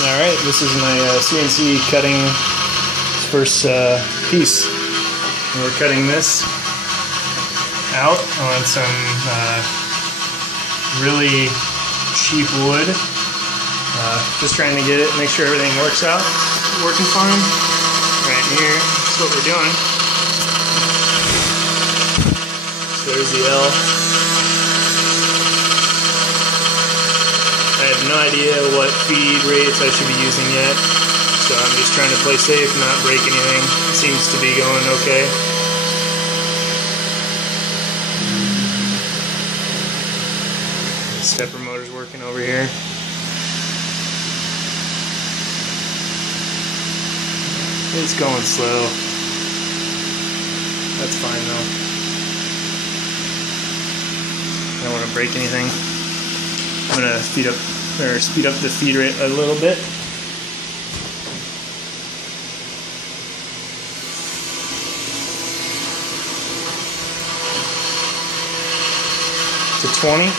Alright, this is my CNC cutting first piece. And we're cutting this out on some really cheap wood. Just trying to get it, make sure everything works out, working fine. Right here, that's what we're doing. So there's the L. I have no idea what feed rates I should be using yet, so I'm just trying to play safe, not break anything. It seems to be going okay. Stepper motor's working over here. It's going slow. That's fine though. I don't want to break anything. I'm going to speed up the feed rate a little bit. To 20.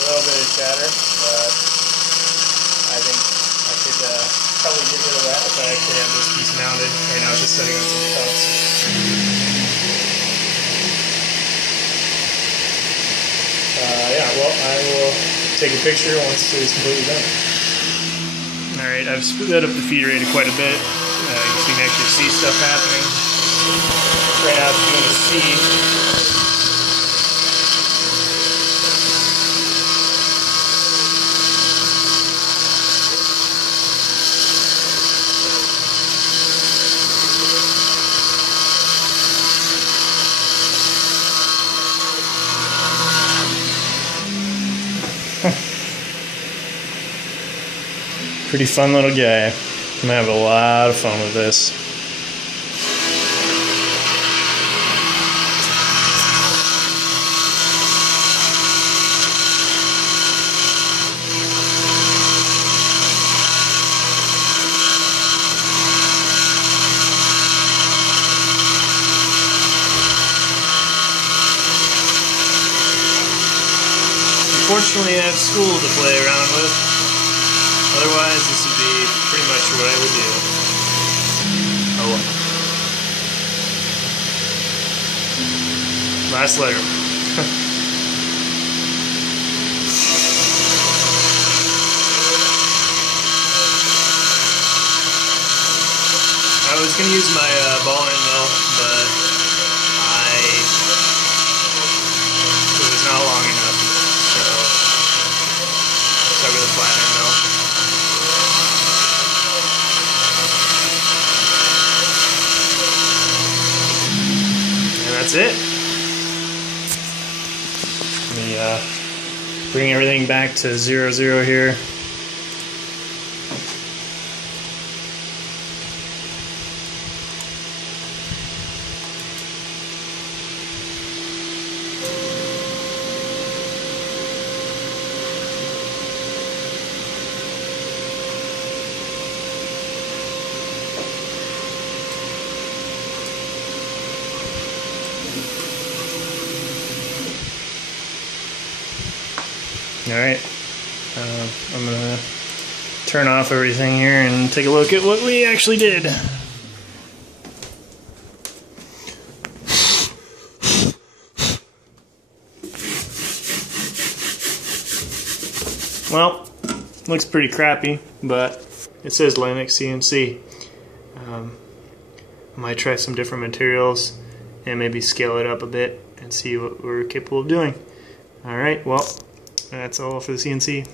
A little bit of chatter, but I think I could probably get rid of that if I actually have this piece mounted. Right now it's just sitting on some cups. Yeah, well, I will take a picture once it's completely done. Alright, I've sped up the feed rate quite a bit. You can actually see stuff happening. Right now it's doing a C. Pretty fun little guy. I'm gonna have a lot of fun with this. Unfortunately, I have school to play around with. Otherwise, this would be pretty much what I would do. Oh well. Last letter. I was going to use my ball end mill, but it was not long enough, so stuck with a flat end mill. That's it. Let me bring everything back to 0, 0 here. Alright, I'm going to turn off everything here and take a look at what we actually did. Well, looks pretty crappy, but it says LinuxCNC. I might try some different materials and maybe scale it up a bit and see what we're capable of doing. Alright, well, that's all for the CNC.